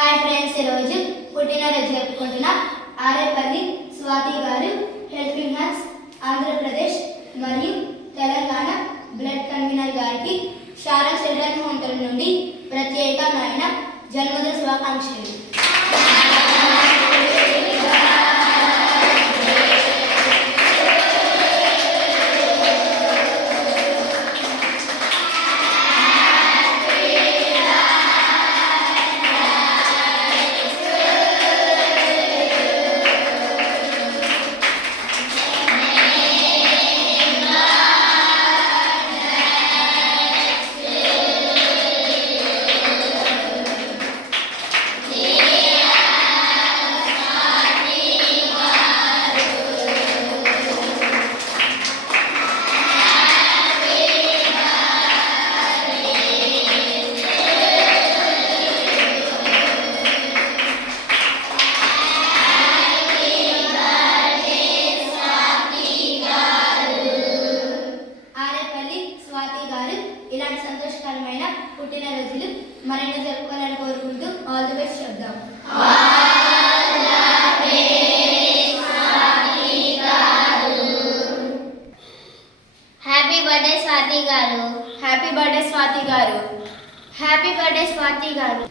Hi friends, ఈరోజు పుట్టినరోజు జరుపుకుంటున్న ఆరేపల్లి స్వాతి గారు హెల్పింగ్ హ్యాండ్స్ ఆంధ్రప్రదేశ్ మరియు తెలంగాణ బ్లడ్ కన్వీనర్ గారికి శారా చిల్డ్రన్ హోమ్ తరఫు నుండి ప్రత్యేకమైన జన్మదిన శుభాకాంక్షలు. ఇలాంటి సంతోషకరమైన పుట్టినరోజులు మరెన్నో జరుపుకోవాలని కోరుకుంటూ ఆల్ ది బెస్ట్ చెప్దాం. హ్యాపీ బర్త్డే స్వాతి గారు. హ్యాపీ బర్త్డే స్వాతి గారు. హ్యాపీ బర్త్డే స్వాతి గారు.